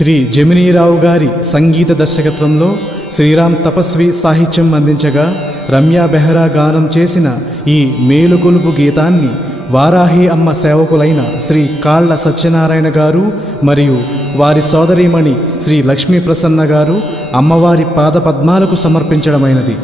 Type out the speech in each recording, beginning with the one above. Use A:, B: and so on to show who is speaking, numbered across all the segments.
A: శ్రీ జమినీరావు గారి సంగీత దర్శకత్వంలో శ్రీరామ్ తపస్వి సాహిత్యం అందించగా రమ్య బెహ్రా గానం చేసిన ఈ మేలుకొలుపు గీతాన్ని వారాహి అమ్మ సేవకులైన శ్రీ కాళ్ళ సత్యనారాయణ గారు మరియు వారి సోదరీమణి శ్రీ లక్ష్మీ ప్రసన్న గారు అమ్మవారి పాదపద్మాలకు సమర్పించడమైనది.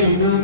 B: i don't Chamber.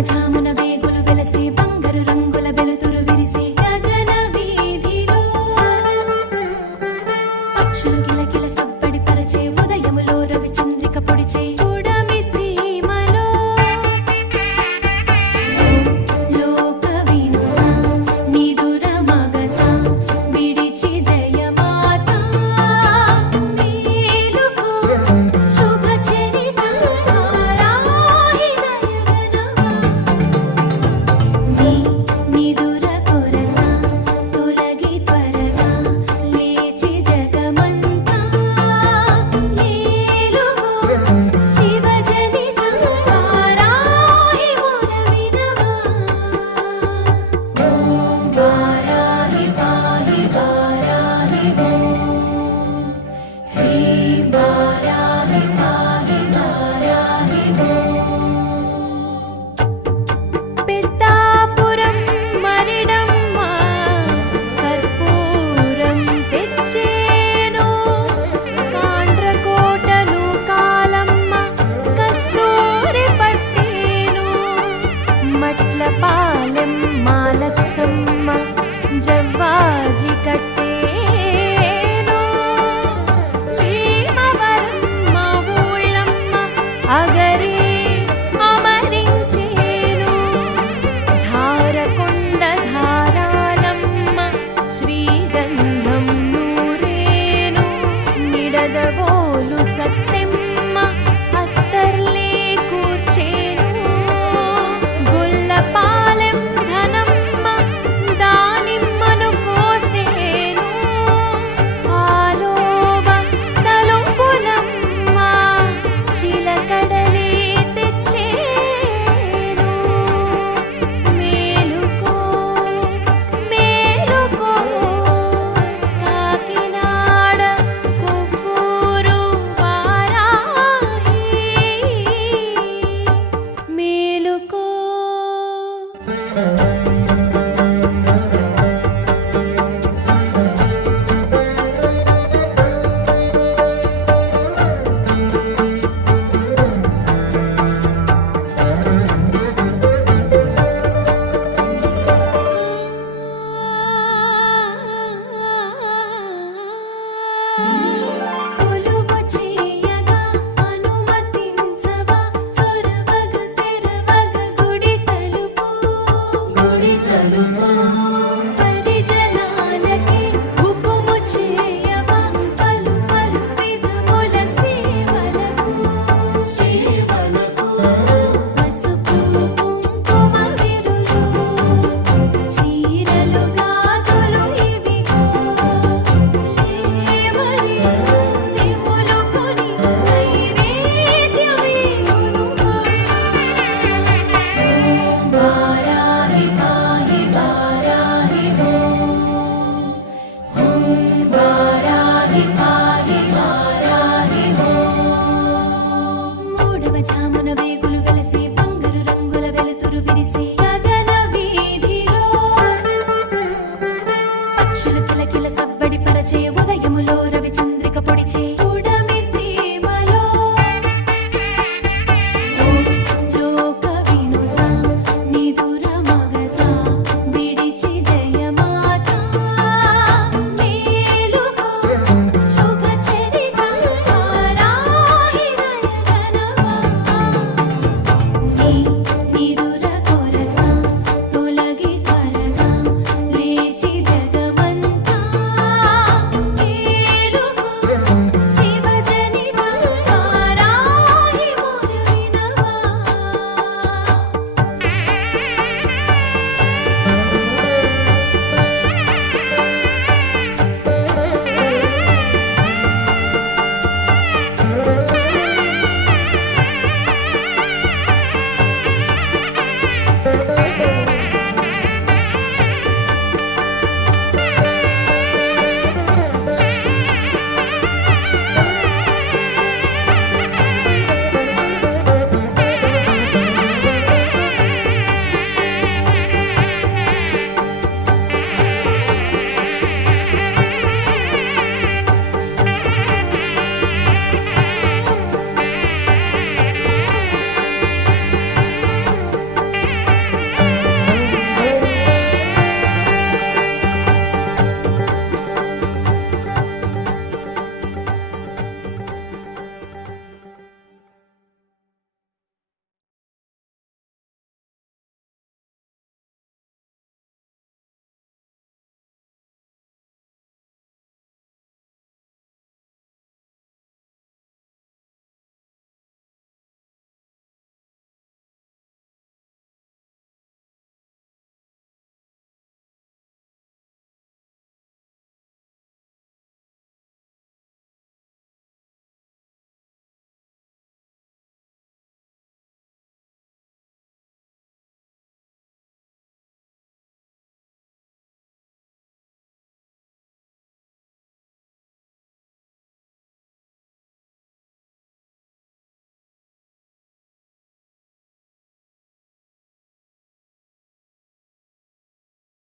B: జామున
A: వే